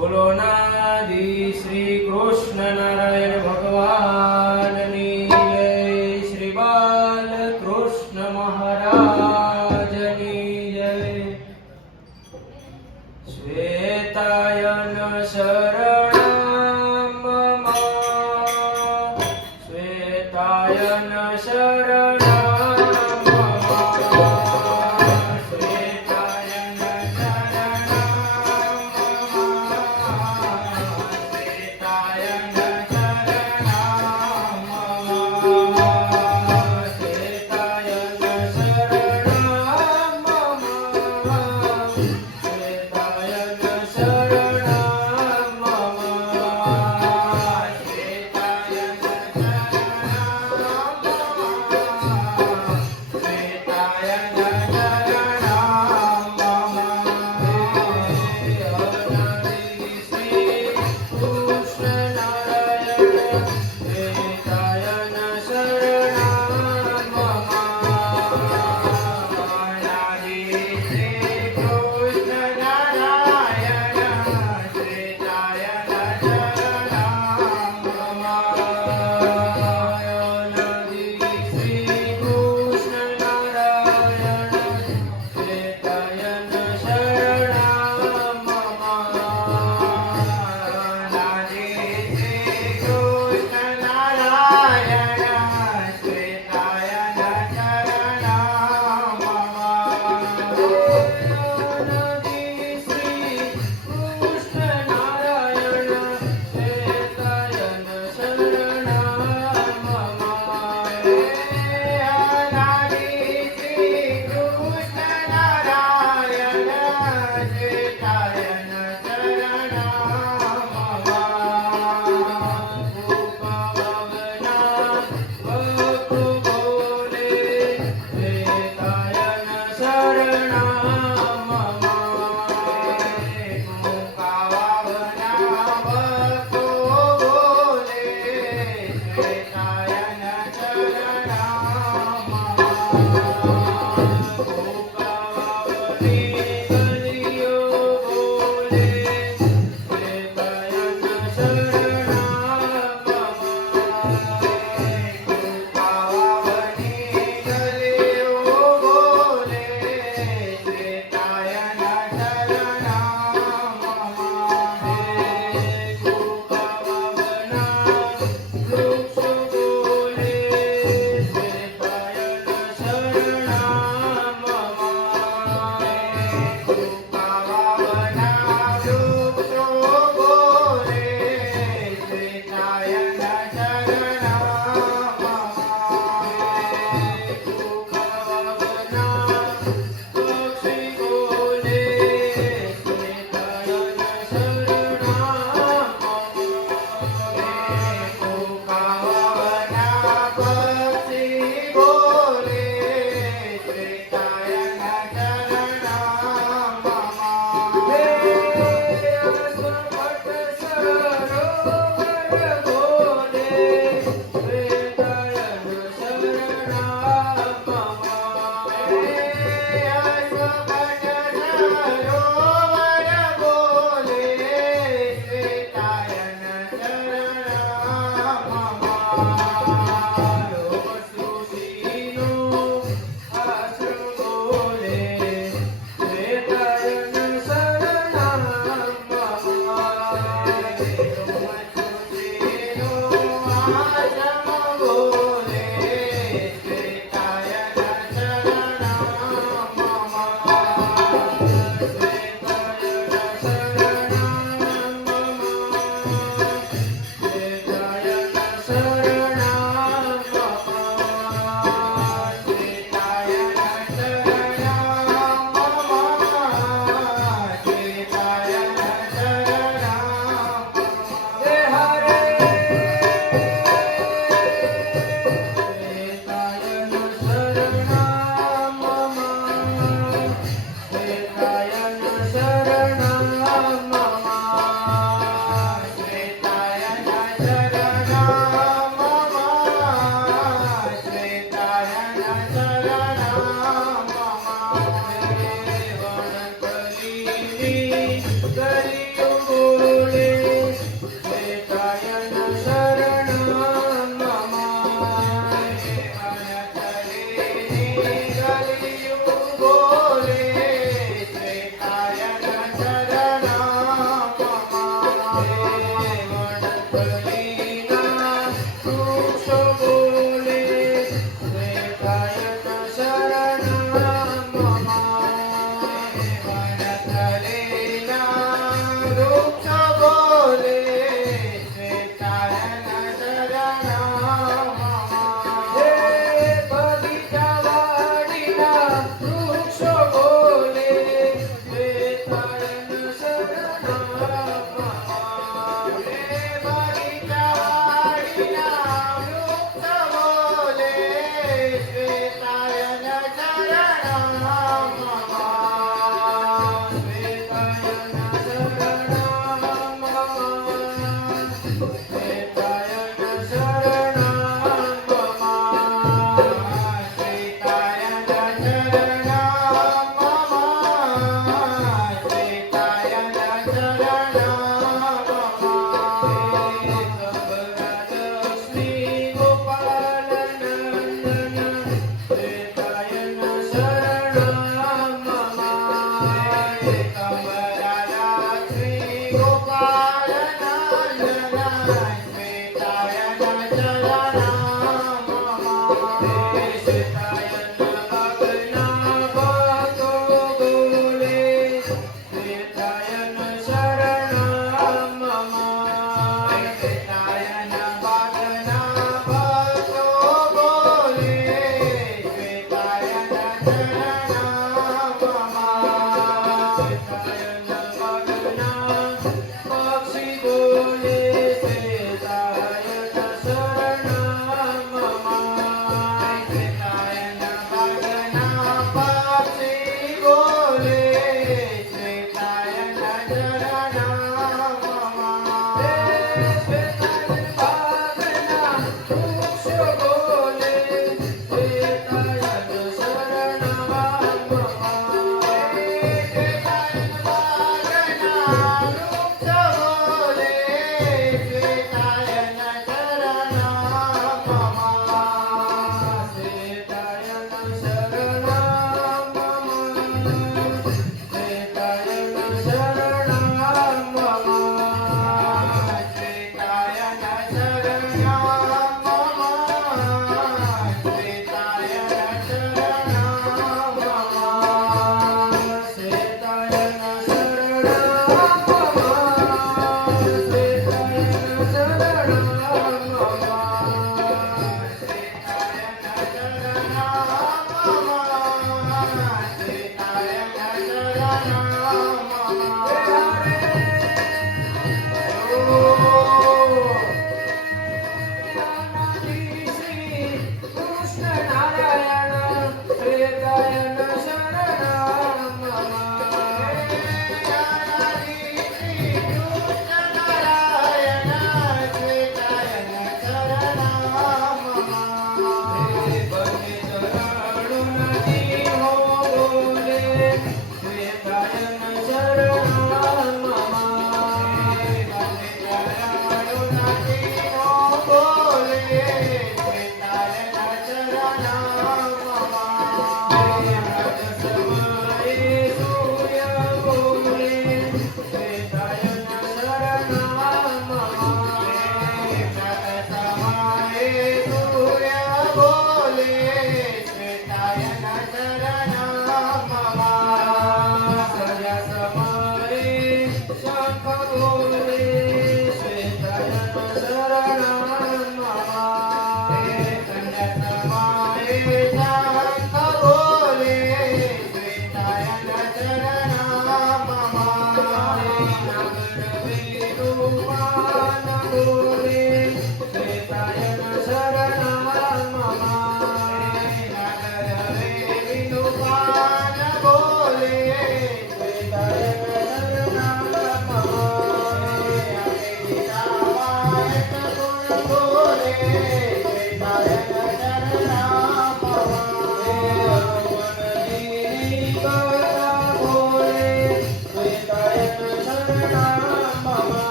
બોલો નાદી શ્રી કૃષ્ણ નારાયણ ભગવાનની જય, શ્રી બાલકૃષ્ણ મહારાજની જય. શ્વેતાયન શરણમ મમ, શ્વેતાયન શરણમ Om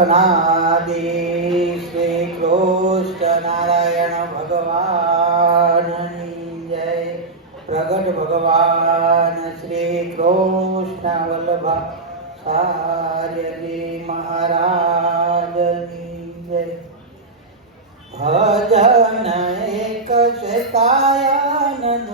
અનાદિ શ્રી કૃષ્ણ નારાયણ ભગવાનની જય. પ્રગટ ભગવાન શ્રી કૃષ્ણ વલ્લભાચાર્યજી મહારાજની જય. ભજન એક શ્વેતાયનનું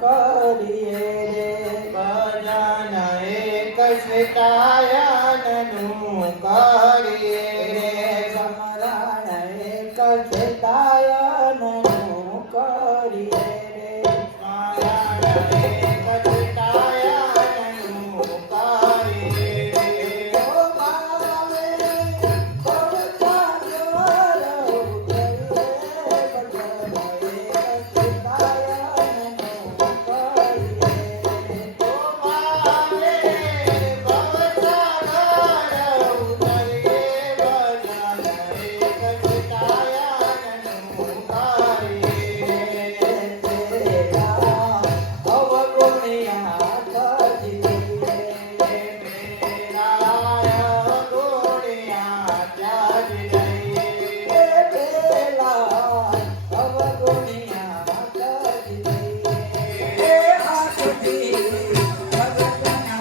કરીએ રે, ભજન એક શ્વેતાયનનું કરીએ રે, સ્મરણ એક શ્વેતાયનનું કરીએ રે, સ્મરણ એક શ્વેતાયનનું કરીએ રે. ઓ ભાવે ભગવાન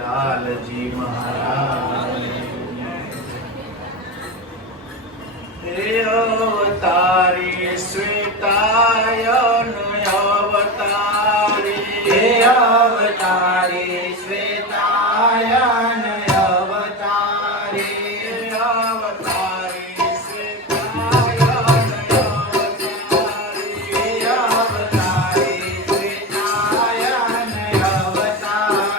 લાલજી મહારાજ હે અવતારી શ્વેતાયન અવતારી હે અવતારી શ્વેતાયન અવતારી અવતારી શ્વેતાયન અવતારી હે અવતારી શ્વેતાયન અવતારી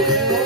Hare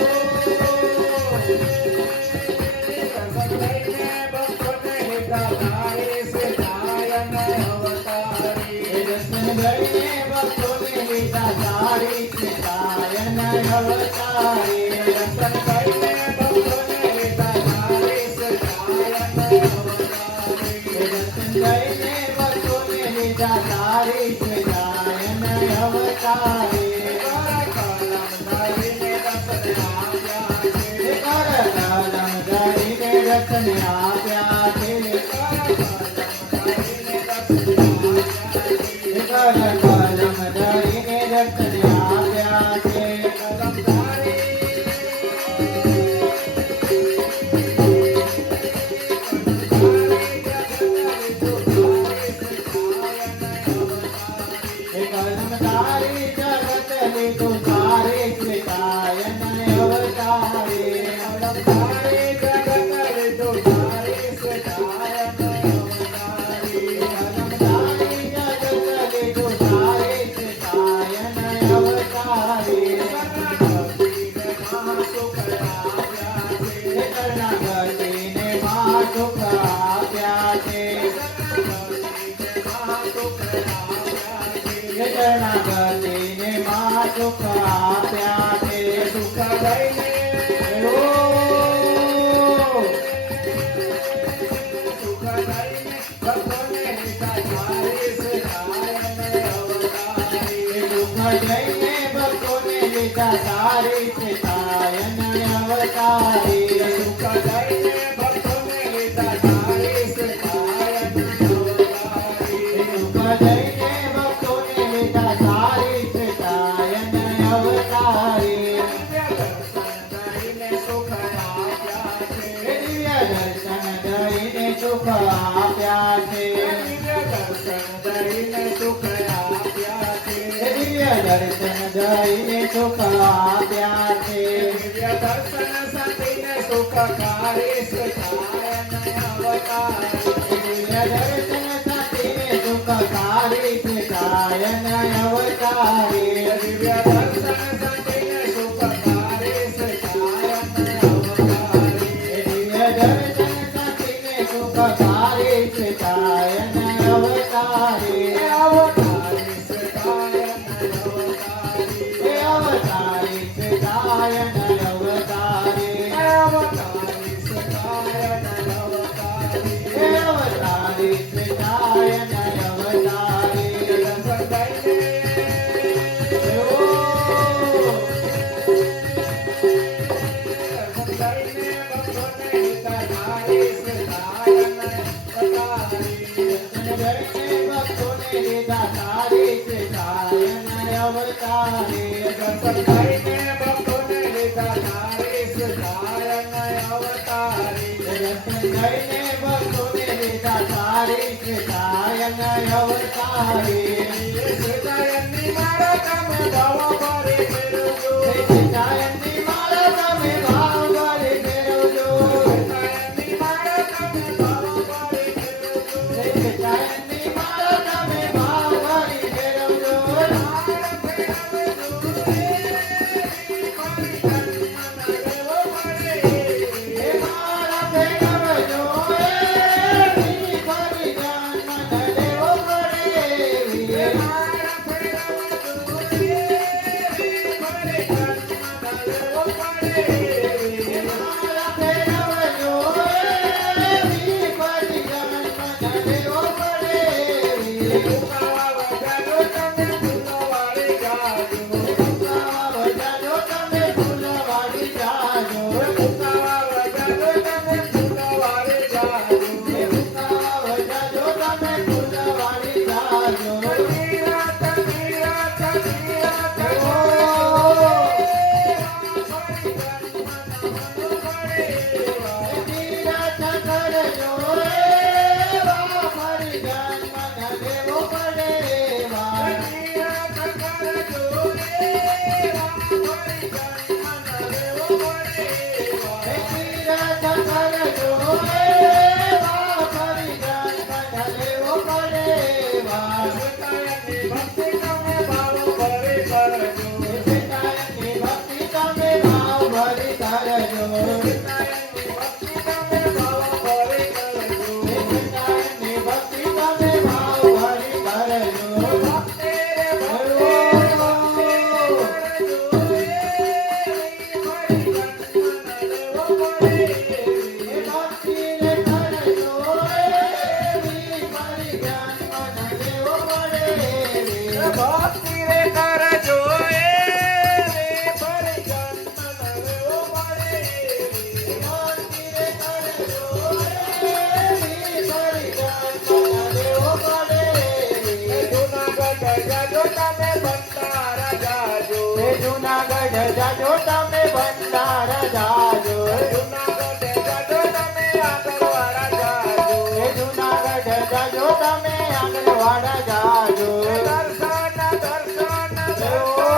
જાજો તમે ભંડાર જાજો જુનાગઢ જાજો તમે આગળવાળા જાજો એ જુનાગઢ જાજો તમે આંગણવાડા જાજો દર્શન દર્શન દેવો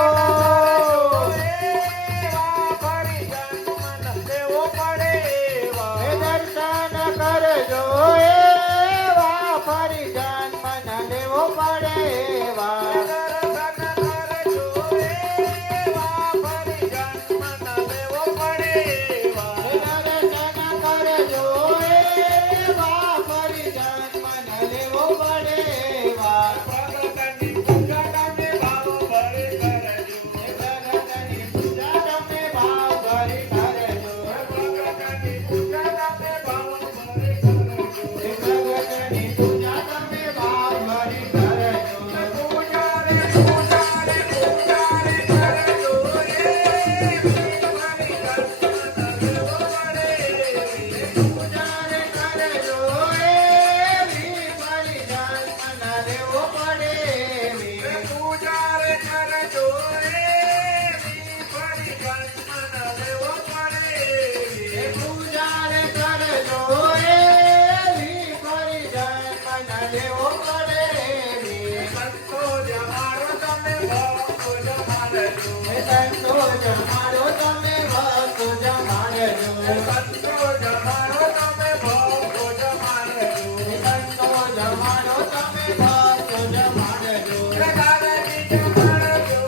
એવા ફરી જન્મ દેવો પડે એવા એ દર્શન કરજો એવા ફરી જન્મ ન લેવો પડે એવા દર્શન કરજો એવા ફરી જન્મ ન લેવો પડે એવા દર્શન કરજો એવા ફરી જન્મ ન લેવો પડે એવા ભગતની પૂજા તમે ભાવ ભરી કરજો ભગતની પૂજા તમે ભાવ ભરી કરજો ભગતની પૂજા તમે ભાવ ભરી કરજો ભગતની પૂજા તમે ભાવ ભરી કરજો પૂજા રે પૂજા રે પૂજા રે કરજો રે ફરી જન્મ ન લેવો પડે પૂજા રે કરજો એવી ફરી જન્મ ન લેવો પડે એવી પૂજા રે કરજો એવી ફરી જન્મ ન લેવો પડે પૂજા રે કરજો એવી ફરી જન્મ ન લેવો પડે એવી સંતો જમાડો તમે ભક્તો જમાડજો એ સંતો જમાડો તમે ભક્તો જમાડજો સંતો જમાડો તમે ભક્તો જમાડજો સંતો જમાડો તમે ભક્તો જમાડજો દાદાજી જમાડજો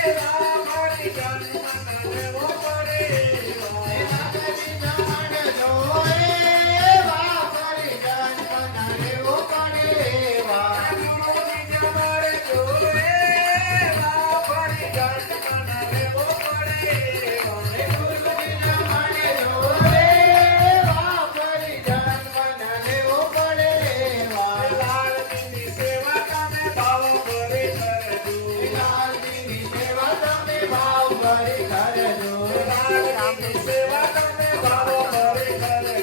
એવા ફરી જન્મ ન લેવો પડે દાદાજી જમાડજો એવા ફરી જન્મ ન લેવો પડે એવા ગુરુજી જમાડજો એવા ફરી જન્મ ન લેવો પડે ગુરુજી જમાડજો એવા ફરી જન્મ ન લેવો પડે એવા લાલજીની સેવા તમે ભાવ ભરી કરજો લાલજીની સેવા તમે ભાવ ભરી કરજો લાલજીની સેવા તમે ભાવ ભરી કરજો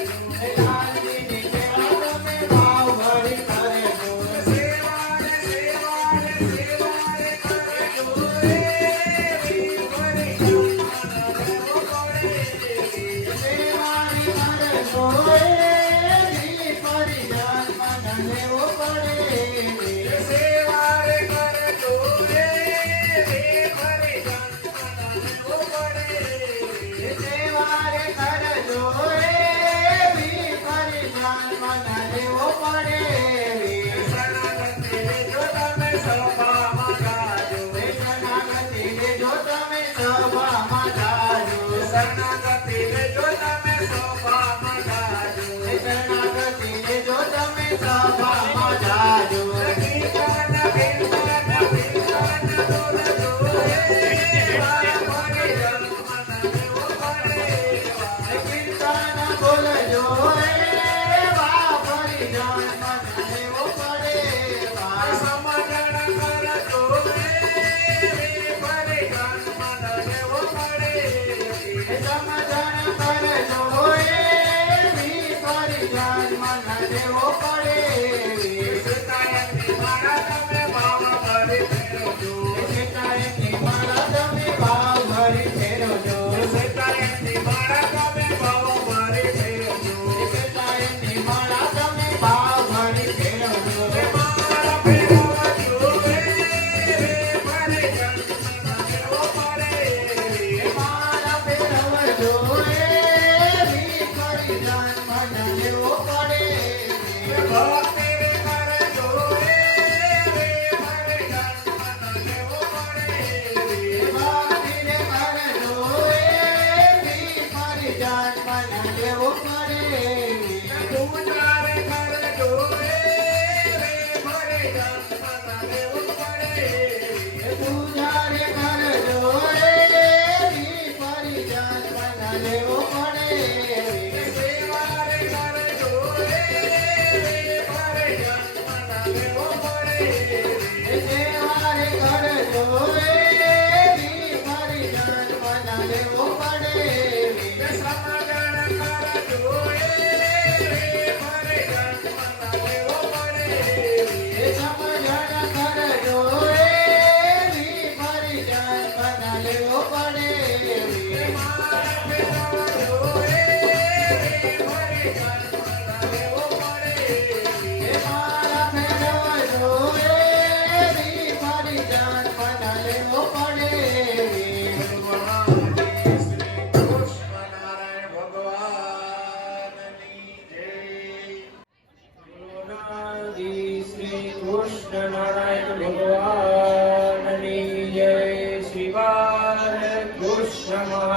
લાલજીની સેવા તમે ભાવ ભરી કરજો સેવા રે સેવા રે સેવા રે કરજો એવી ફરી જન્મ ન લેવો પડે સેવાની કરજો એવી ફરી જન્મ ન લેવો પડે એવી સેવા રે કરજો એવી ફરી જન્મ ન લેવો પડે સેવા રે કરજો એવી ફરી જન્મ ન લેવો પડે એવી શરણાગતિ લેજો તમે સભામાં ગાજો શરણાગતિ લેજો તમે સભામાં જાજો શરણાગતિ લેજો તમે સભામાં ગાજો શરણાગતિ લેજો તમે સભામાં જાજો કીર્તન કીર્તન કીર્તન બોલજો એવા ફરી જન્મ ન લેવો પડે કીર્તન બોલજો એવા ફરી જન્મ ન લેવો પડે એવા સમજણ કરજો એવી ફરી જન્મ ન લેવો પડે સમજણ કરજો એવી ફરી જન્મ ન લેવો પડે એવી સીતાયનની માળા તમે ભાવ ભરી ફેરવજો સીતાયનની માળા તમે ભાવ ભરી ફેરવજો સીતાયનની માળા તમે ભાવ ભરી ફેરવજો સીતાયનની માળા તમે ભાવ ભરી ફેરવજો માળા ફેરવજો એવી ફરી જન્મ ન લેવો પડે માળા ફેરવજો એવી ફરી જન્મ ન લેવો પડે ભક્તિ રે કરજો એવી ફરી જન્મ ન લેવો પડે ભક્તિને કરજો એવી ફરી જન્મ ન લેવો પડે પૂજા રે કરજો એવી ફરી જન્મ ન લેવો પડે પૂજા રે કરજો એવી ફરી જન્મ ન લેવો પડે સેવા રે કરજો એવી ફરી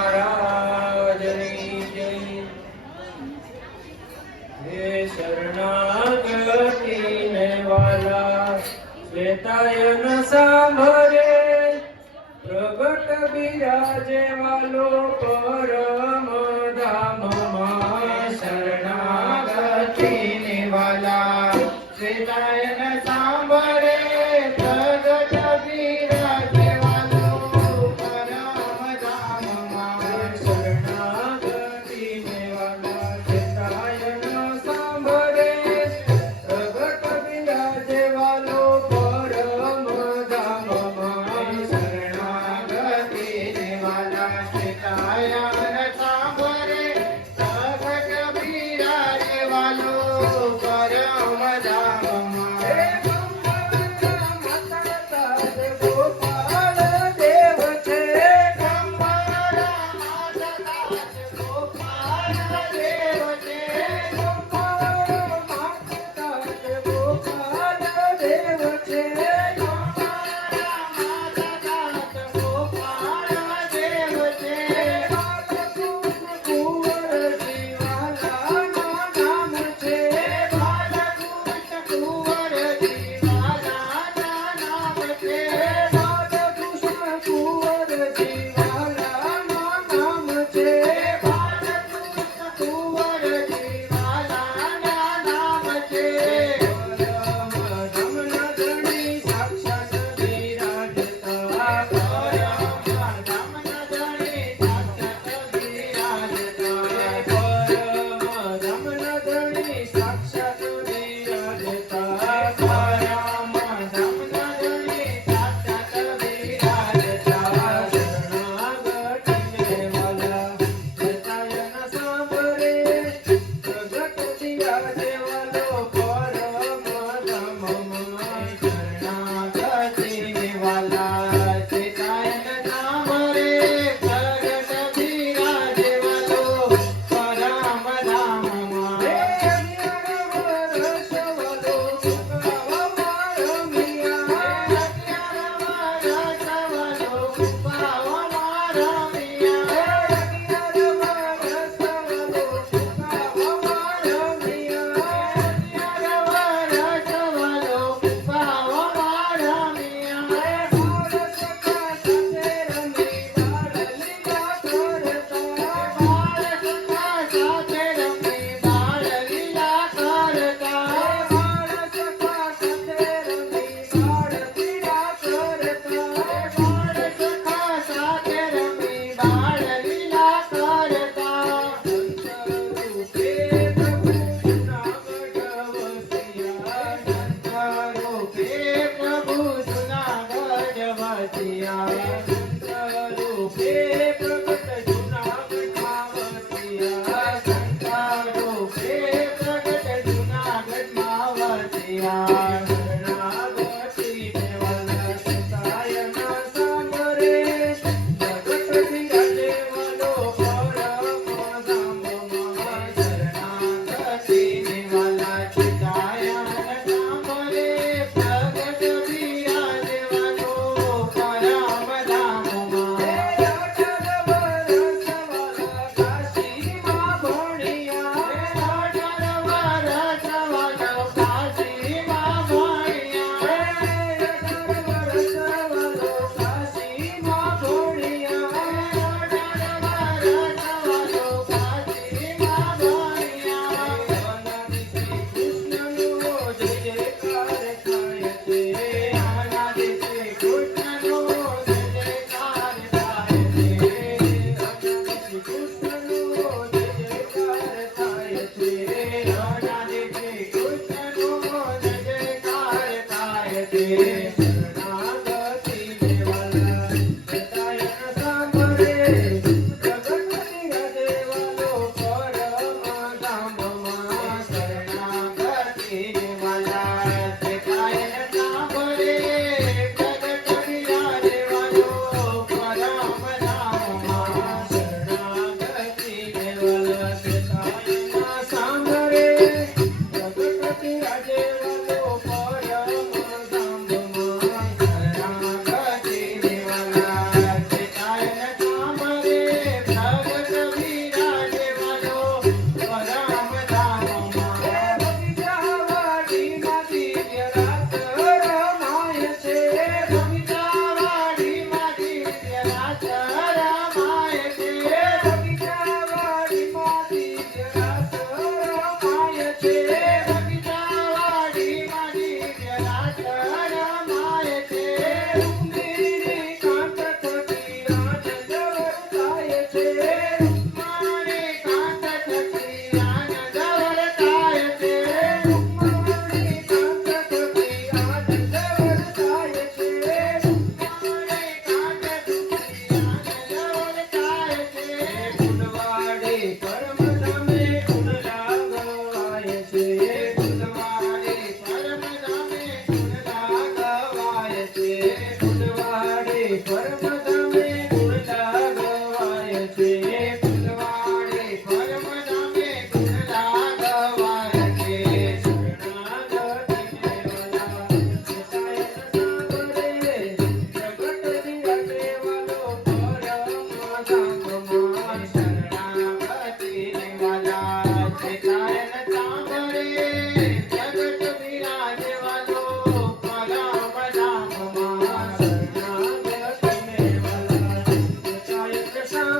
મહારાજની જય. હે શરણાગતિને વાલા શ્વેતાયન સાંભળે, પ્રગટ બિરાજે વાલો પરમ ધામમાં. શરણાગતિને વાલા શ્વેતાયન સાંભળે, પ્રગટ બિરાજે વાલો પરમ ધામમાં. શરણાગતિને વાલા શ્વેતાયન સાંભળે, પ્રગટ બિરાજે વાલો પરમ ધામમાં. શરણાગતિને વાલા શ્વેતાયન સાંભળે, પ્રગટ બિરાજે વાલો પરમ ધામમાં. હે ગોપાલ માતા ગોપાલ દેવ છે. ગંગારા માતા ગોપાલ દેવ છે. ગોપાલ માતા ગોપાલ દેવ છે. ગંગારા માતા ગોપાલ દેવ છે. બાલક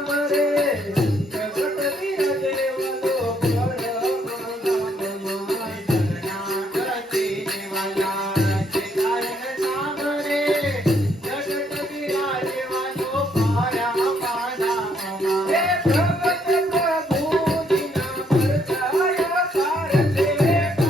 નામ રે જગત વિરાજે વાલો પરમાત્મા શરણાગતિ નિવાલા છે તારે નામ રે જગત બિરાજવાનો પરામાના હે ભગત પ્રભુજીના પરચાયા પાર છે હાર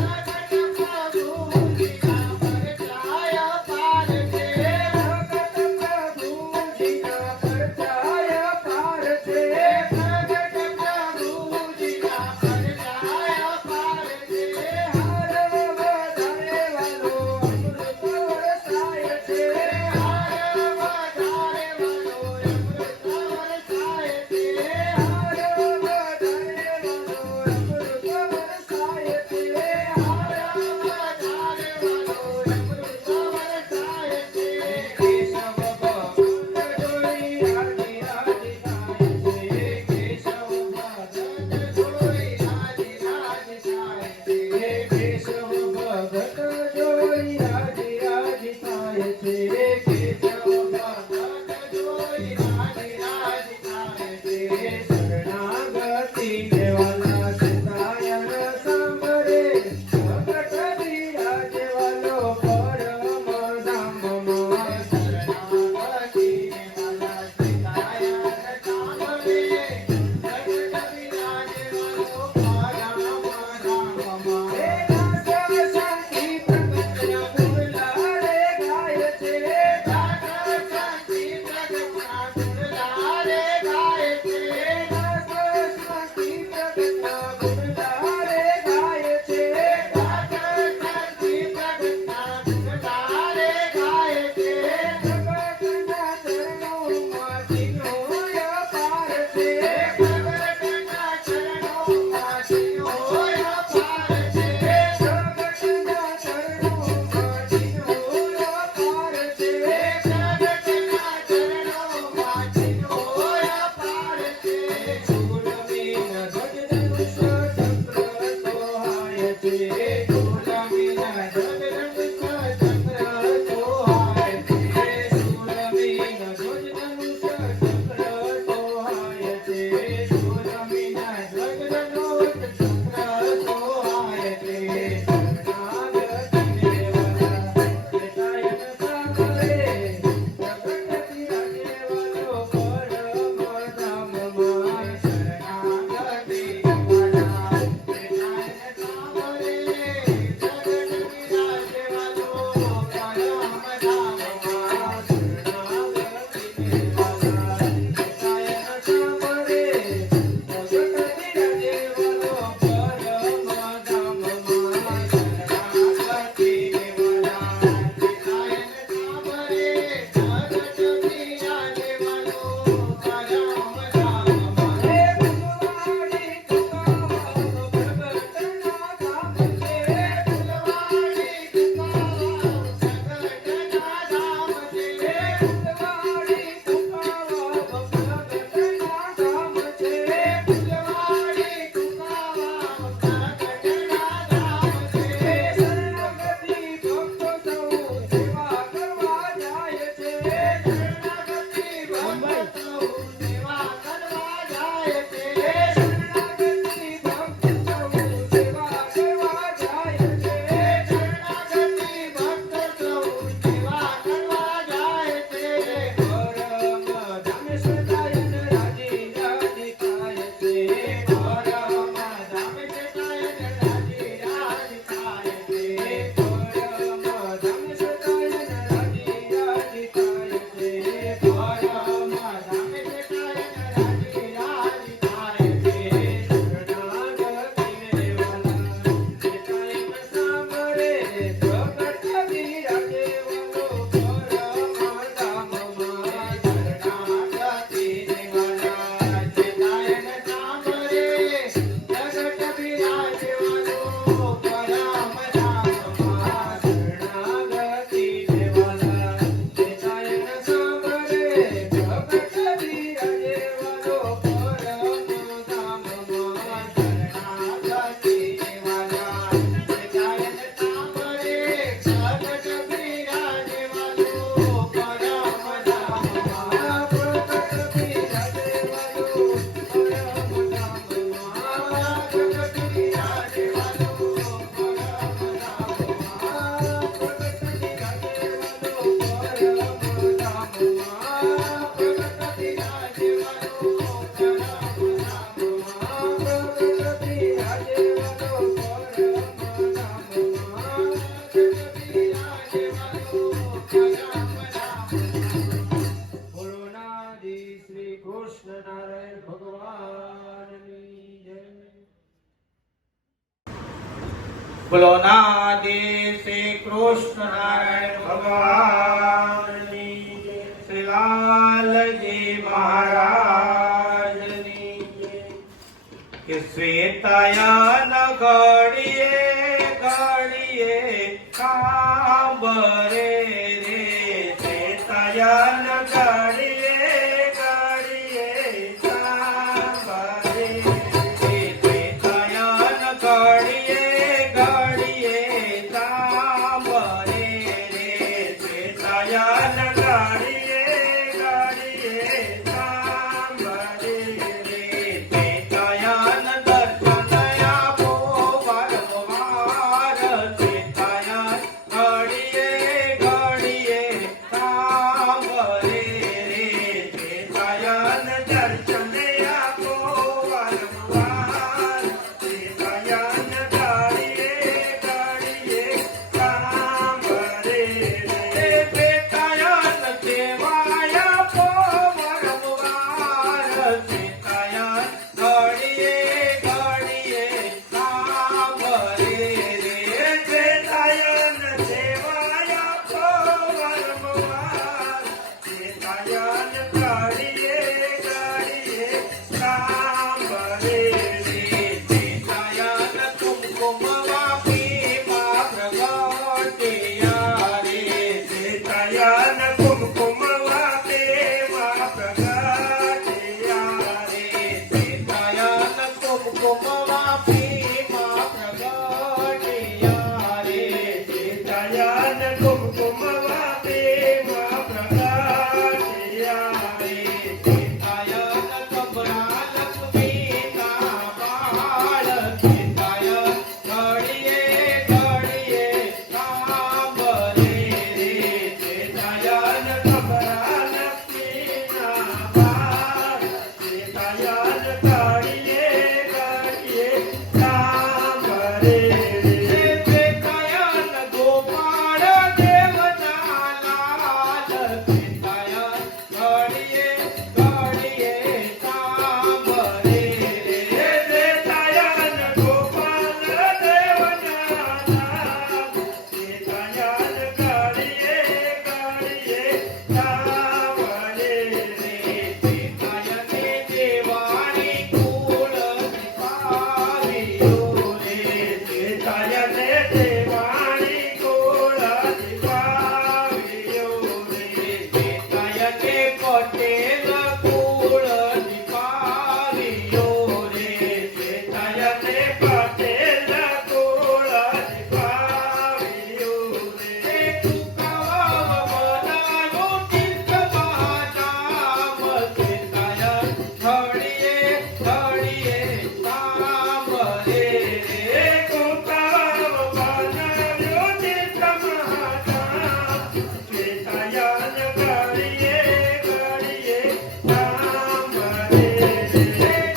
બોલો નાદે શ્રી કૃષ્ણ નારાયણ ભગવાનની જય. શ્રી લાલજી મહારાજની જય. કે શ્વેતાયન ઘડીએ ઘડીએ કાંબરે રે. શ્વેતાયન ઘડીએ ઘડીએ કાંબરે રે. શ્વેતાયન ઘડીએ ઘડીએ કાંબરે રે. શ્વેતાયન ઘડીએ ઘડીએ કાંબરે રે. શ્વેતાયન દર્શન આપો વારંવાર. શ્વેતાયન ઘડીએ ઘડીએ કાંબરે રે. શ્વેતાયન દર્શન આપો વારંવાર. શ્વેતાયન ઘડીએ ઘડીએ કાંબરે રે. શ્વેતાયન સેવાય આપો વારંવાર. શ્વેતાયન ઘડીએ ઘડીએ કાંબરે રે. શ્વેતાયન સેવાય આપો વારંવાર. શ્વેતાયન ઘડીએ ઘડીએ કાંબરે રે. શ્વેતાયન કુમકુમ વાપી માં પ્રગટ્યા રે. શ્વેતાયન કુમકુમ વાપી માં પ્રગટ્યા રે. શ્વેતાયન કુમકુમ વાપી માં પ્રગટ્યા રે. શ્વેતાયન કુમકુમ વાપી માં પ્રગટ્યા રે. શ્વેતાયન કમળા લક્ષ્મીના બાળ. શ્વેતાયન ઘડીએ ઘડીએ કાંબરે રે. શ્વેતાયન કમળા લક્ષ્મીના બાળ. શ્વેતાયન ઘડીએ ઘડીએ કાંબરે રે. શ્વેતાયન ગોપાળ દેવના લાલ. શ્વેતાયન ઘડીએ ઘડીએ કાંબરે રે. શ્વેતાયન ગોપાલ દેવના લાલ. શ્વેતાયન ઘડીએ ઘડીએ કાંબરે રે. શ્વેતાયને દેવાણી કુળ દીપાવ્યો રે. શ્વેતાયને દેવાણી કુળ દીપાવ્યો રે. શ્વેતાયને પટેલ કુળ દીપાવ્યો રે. શ્વેતાયને પટેલ કુળ દીપાવ્યો રે. કુકાવ બનાવ્યો તીર્થમાં નામ. શ્વેતાયન ઘડીએ ઘડીએ કાંબરે રે. કુકાવ બનાવ્યો તીર્થમાં નામ. શ્વેતાયન ઘડીએ ઘડીએ કાંબરે રે.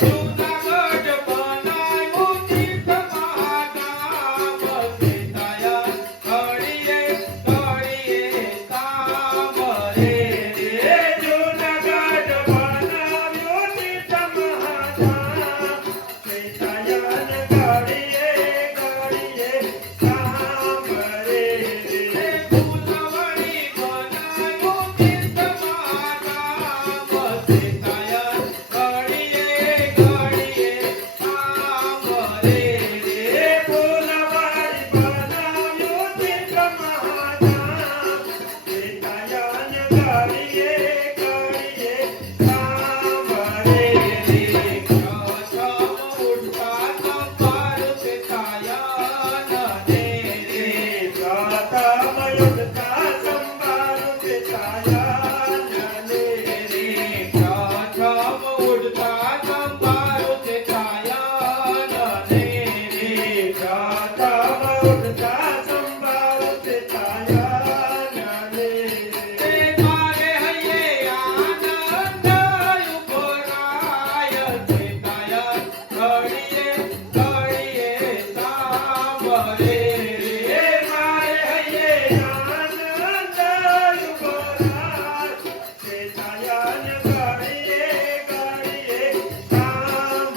જૂનાગઢ બનાવ્યું તીર્થમાં નામ. શ્વેતાયન ઘડીએ ઘડીએ કાંબરે રે. જૂનાગઢ બનાવ્યું તીર્થમાં નામ. શ્વેતાયન ઘડીએ ઘડીએ કાંબરે રે. ફૂલવડી બનાવ્યું તીર્થમાં નામ. શ્વેતાયન ઘડીએ ઘડીએ કાંબરે રે. ફૂલવડી બનાવ્યું તીર્થમાં નામ. શ્વેતાયન ઘડીએ ઘડીએ કાંબરે રે. પ્રથમ ઉઠતા સંભાળ શ્વેતાયન ને રે. પ્રથમ ઉઠતા સંભાળ શ્વેતાયન ને રે. પ્રથમ ઉઠતા સંભાળ શ્વેતાયન ને રે. પ્રથમ ઉઠતા સંભાળ શ્વેતાયન ને રે. મારે હૈયે આનંદ ઉભો રાય. શ્વેતાયન ઘડીએ ઘડીએ કાંબરે રે. મારે હૈયે આનંદ ઉભો રાય. શ્વેતાયન ઘડીએ ઘડીએ કાંબરે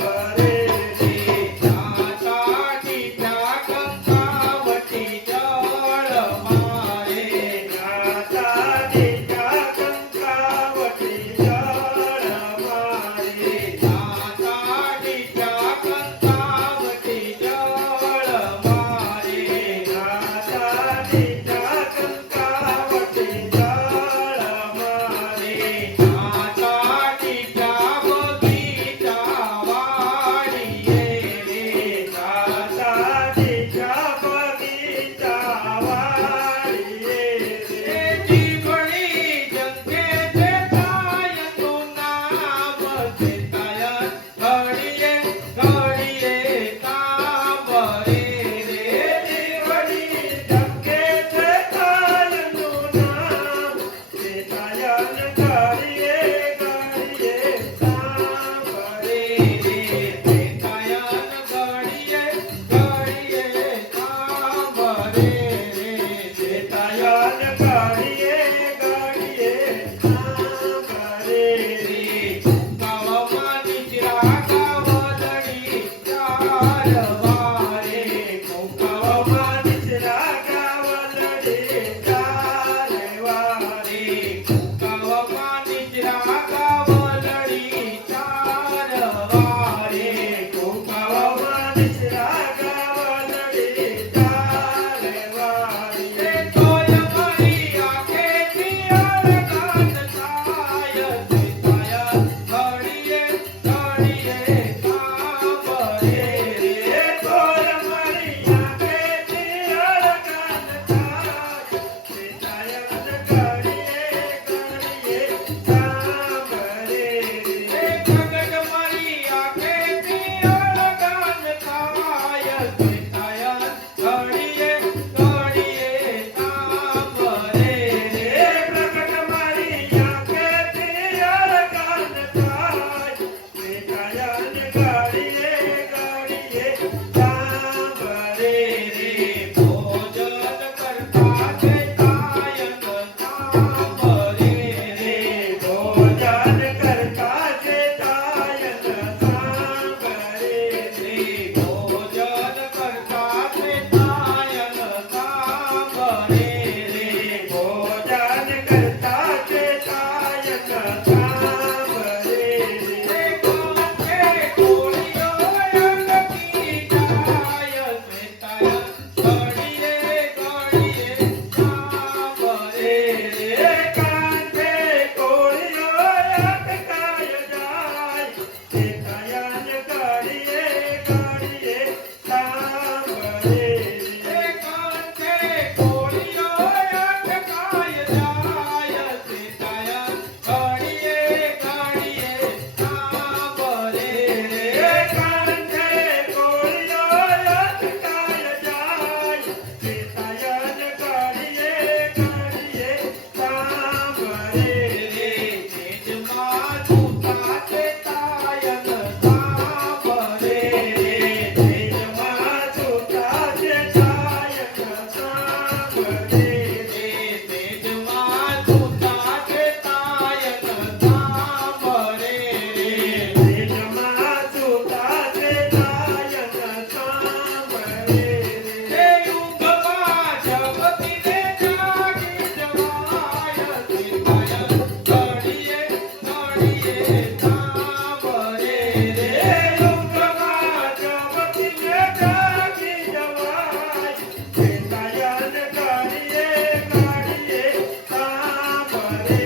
યુગમાં જપતીને જાગી જવાય સીતાયન ઘડીએ ઘડીએ સાંભળે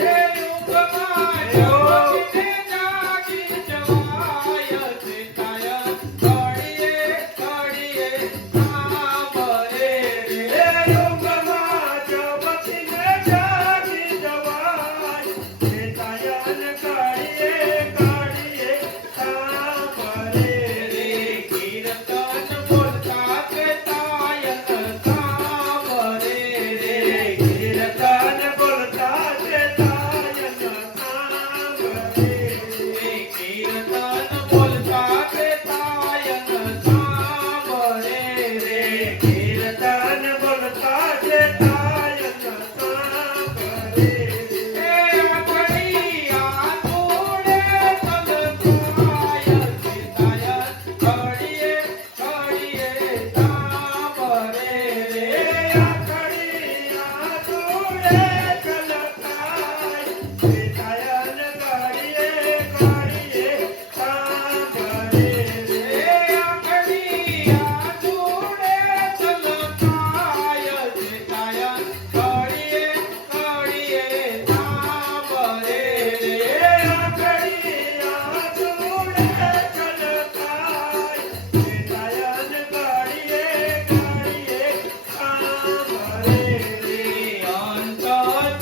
રે યુગમાં જપતીને જાગી જવાય સીતાયન ઘડીએ ઘડીએ સાંભળે રે યુગમાં જપતીને જાગી જવાય સીતાયન ઘડીએ ઘડીએ સાંભળે રે કીર્તન બોલતા સીતાયન સાંભળે રે કીર્તન બોલતા સીતાયન સાંભળે કીર્તન બોલતા સીતાયન સાંભળે રે કીર્તન બોલતા સીતાયન સાંભળે એ આખડી આતુડે તલકાય સીતાયન ઘડીએ ઘડીએ સાંભળે રે આખડી આતુડે કલકાય સીતાયન ઘડીએ ઘડીએ સાંભળે એ આખડી આતુડે તલકાય સીતાયન ઘડીએ ઘડીએ સાંભળે રે આખડી આતુડે કલકાય સીતાયન ઘડીએ ઘડીએ સાંભળે અંત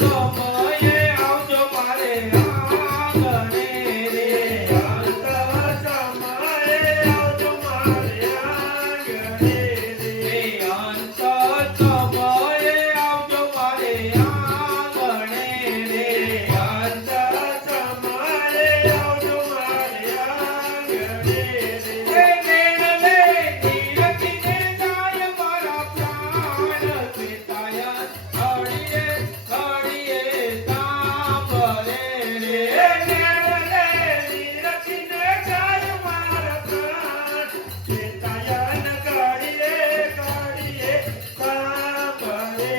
સમયે આવજો મારે આંગણે રે અંત સમયે આવજો મારે આંગણે રે અંત સમયે આવજો મારે આંગણે રે અંત સમયે આવજો મારે આંગણે એ મેળવે તીરથીને જાય મારા પ્રાણ સીતાયન ઘડીએ ઘડીએ સાંભળે રે રખીને જાય મારા પ્રાણ સીતાયન ઘડીએ ઘડીએ સાંભળે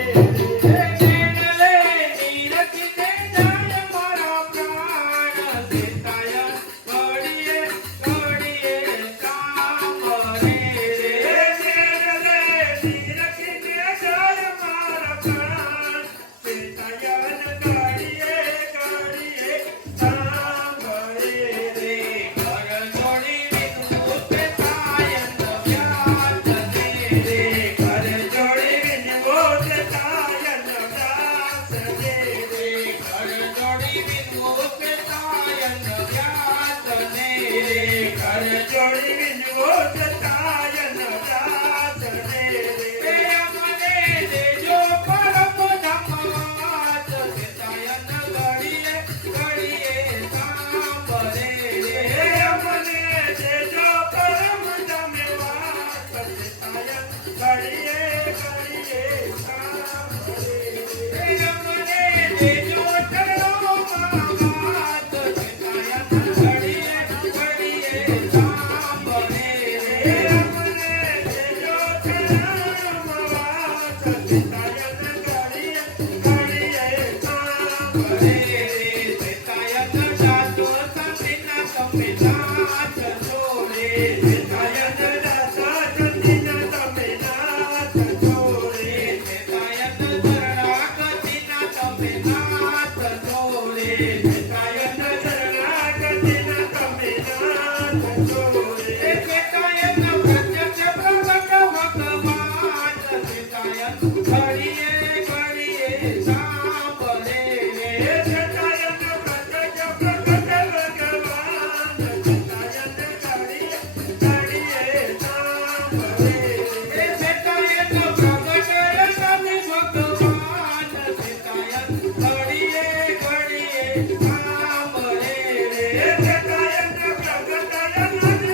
મેળવે તીરથીને જાય મારા પ્રાણ સીતાયન ઘડીએ ઘડીએ સાંભળે રે ઘર જોડી વિનમુખ તાયન વ્યાસ રે ઘર જોડી વિનમુખ તાયન વ્યાસ રે ઘર જોડી વિનમુખ તાયન વ્યાસ રે ઘર જોડી વિનમુખ તાયન વ્યાસ રે અમને દેજો પરમ ધમાત સીતાયન ઘડીએ ઘડીએ સાંભળે રે અમને દેજો પરમ ધન્યવાદ સીતાયન ઘડીએ ઘડીએ સાંભળે અમને દેજો ચરણોમાં વાત સીતાયન ઘડીએ ઘડીએ સાંભળે રે અમને દેજો ચરણોમાં સીતાયન ઘડીએ ઘડીએ સાંભળે સીતાયન જાતો સતીના તમે નાથ જોડે સીતાયન દાસા જતીના તમે નાથ જોડે સીતાયન શરણાગતિના તમે નાથ જોડે સીતાયન શરણાગતિના તમે નાથ જોડે સીતાયન પ્રત્યક્ષ પ્રગટ ભગવાન સીતાયન ઘડીએ ઘડીએ સાંભળે રે સીતાયન પ્રગટ ભગવાન સીતાયન ઘડીએ ઘડીએ સાંભળે સીતાયન પ્રગટ રસની ભગવાન સીતાયન ઘડીએ ઘડીએ સાંભળે રે સીતાયન પ્રગટ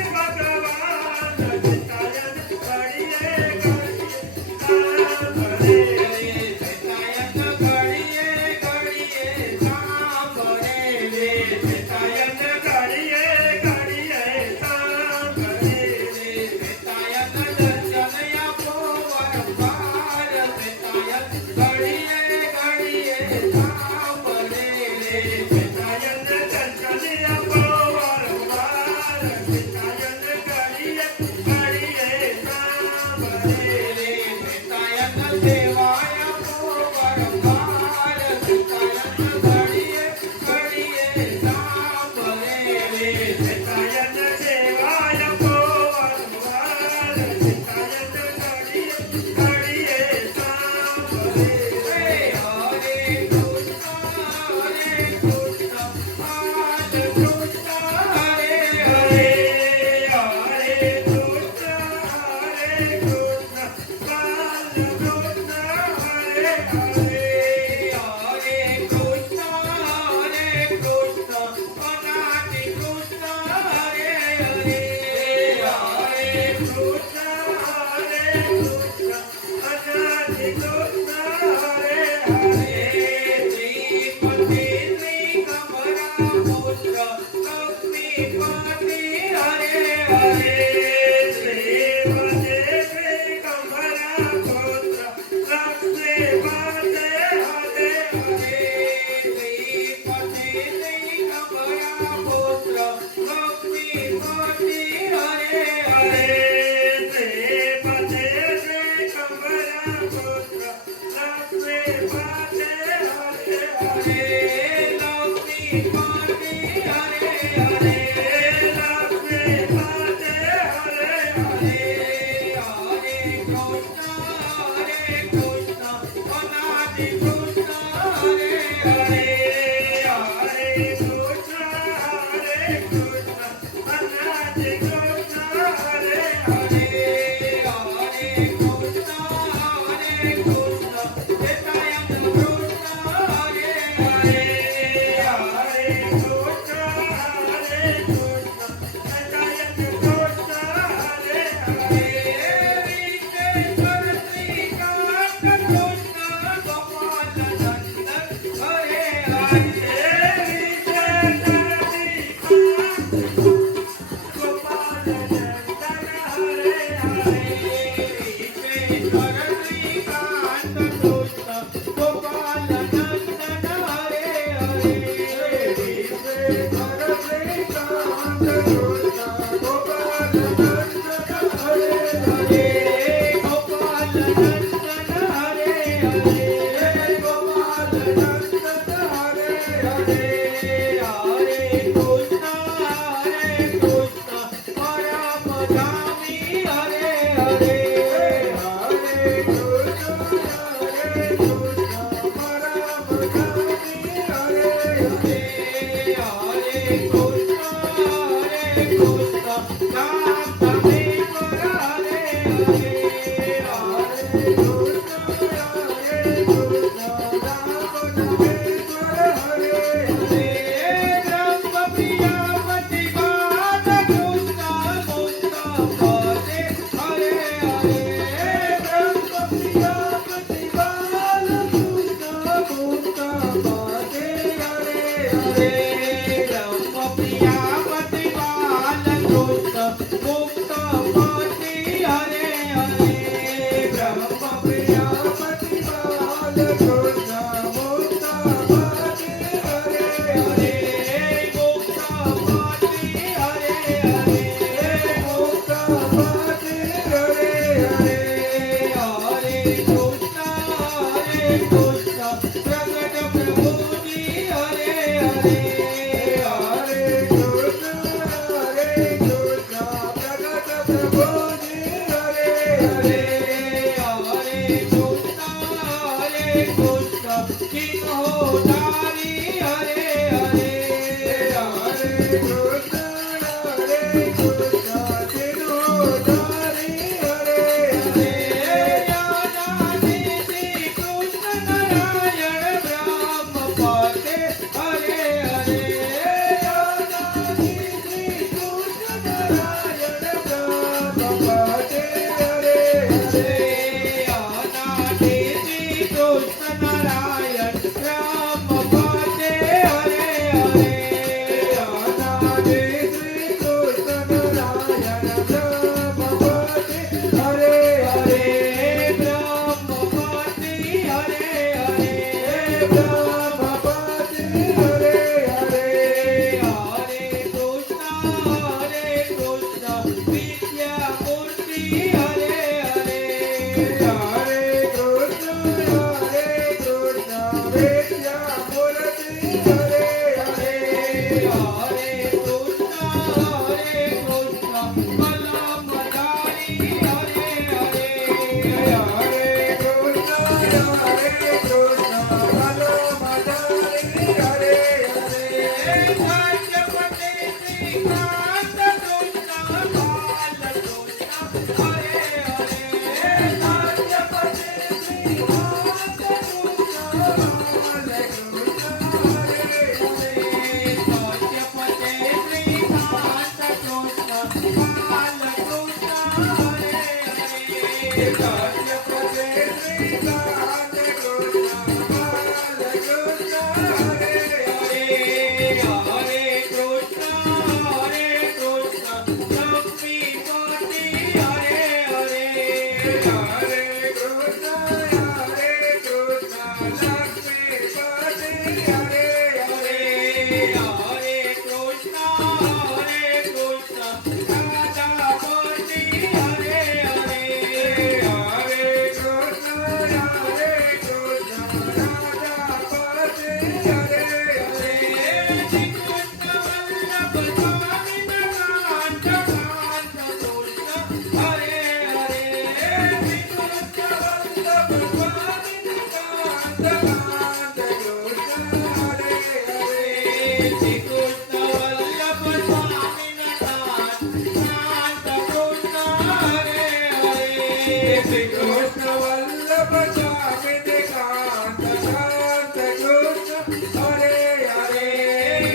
શ્રી કૃષ્ણ વલ્લભ સ્વામિનારાયણ કાંત કૃષ્ણ હરે હરે શ્રી કૃષ્ણ વલ્લભ સ્વામી કાંત કાંત કૃષ્ણ હરે હરે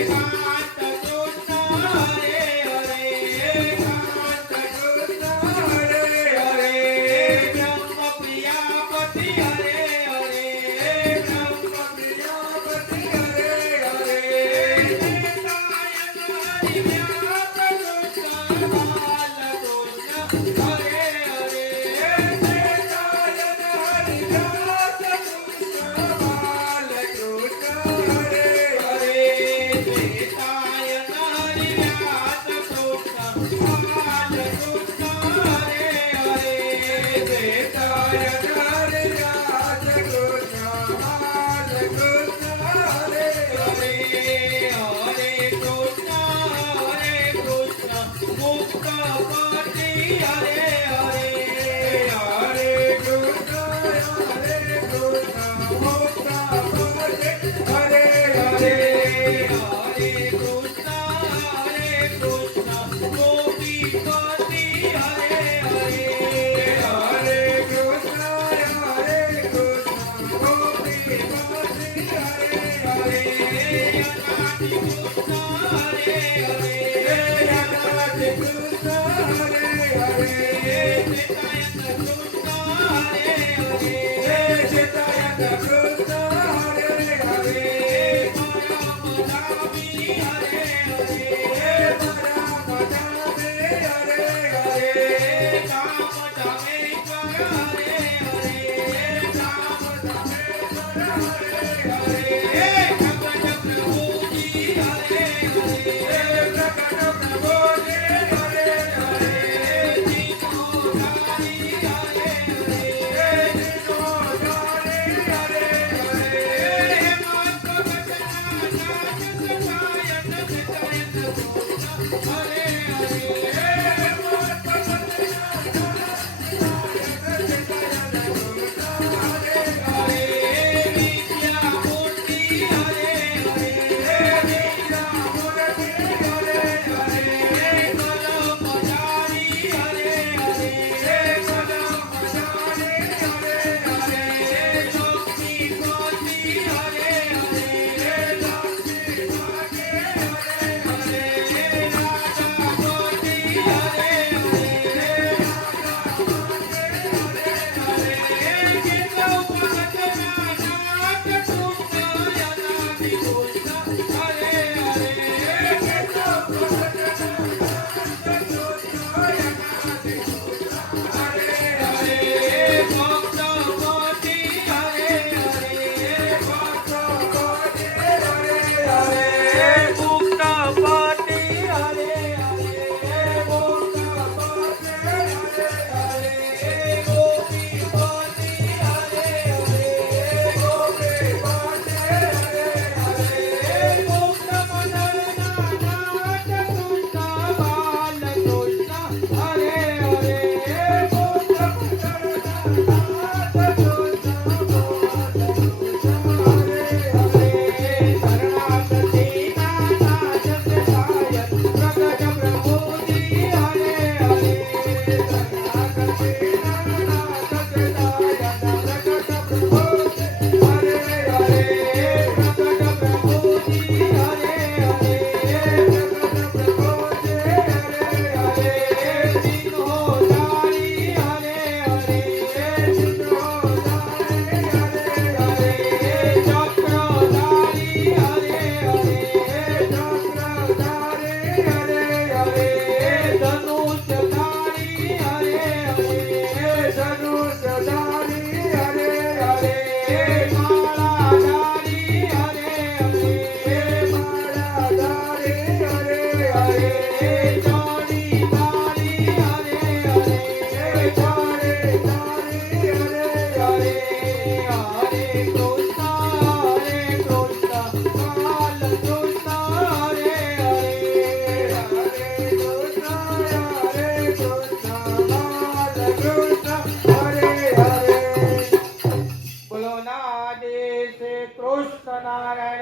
કાંત કૃષ્ણ હરે હરે કાંત કૃષ્ણ હરે હરે બ્રહ્મ પ્રિયાપતિ હરે હરે બ્રહ્મ પ્રિયાપતિ હરે હરે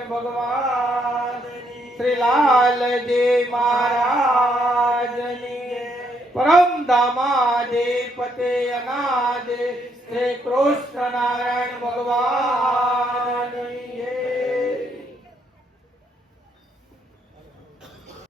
ભગવાન શ્રી લાલજી મહારાજની પરમ ધામાધિપતે અનાદે શ્રી કૃષ્ણ નારાયણ ભગવાન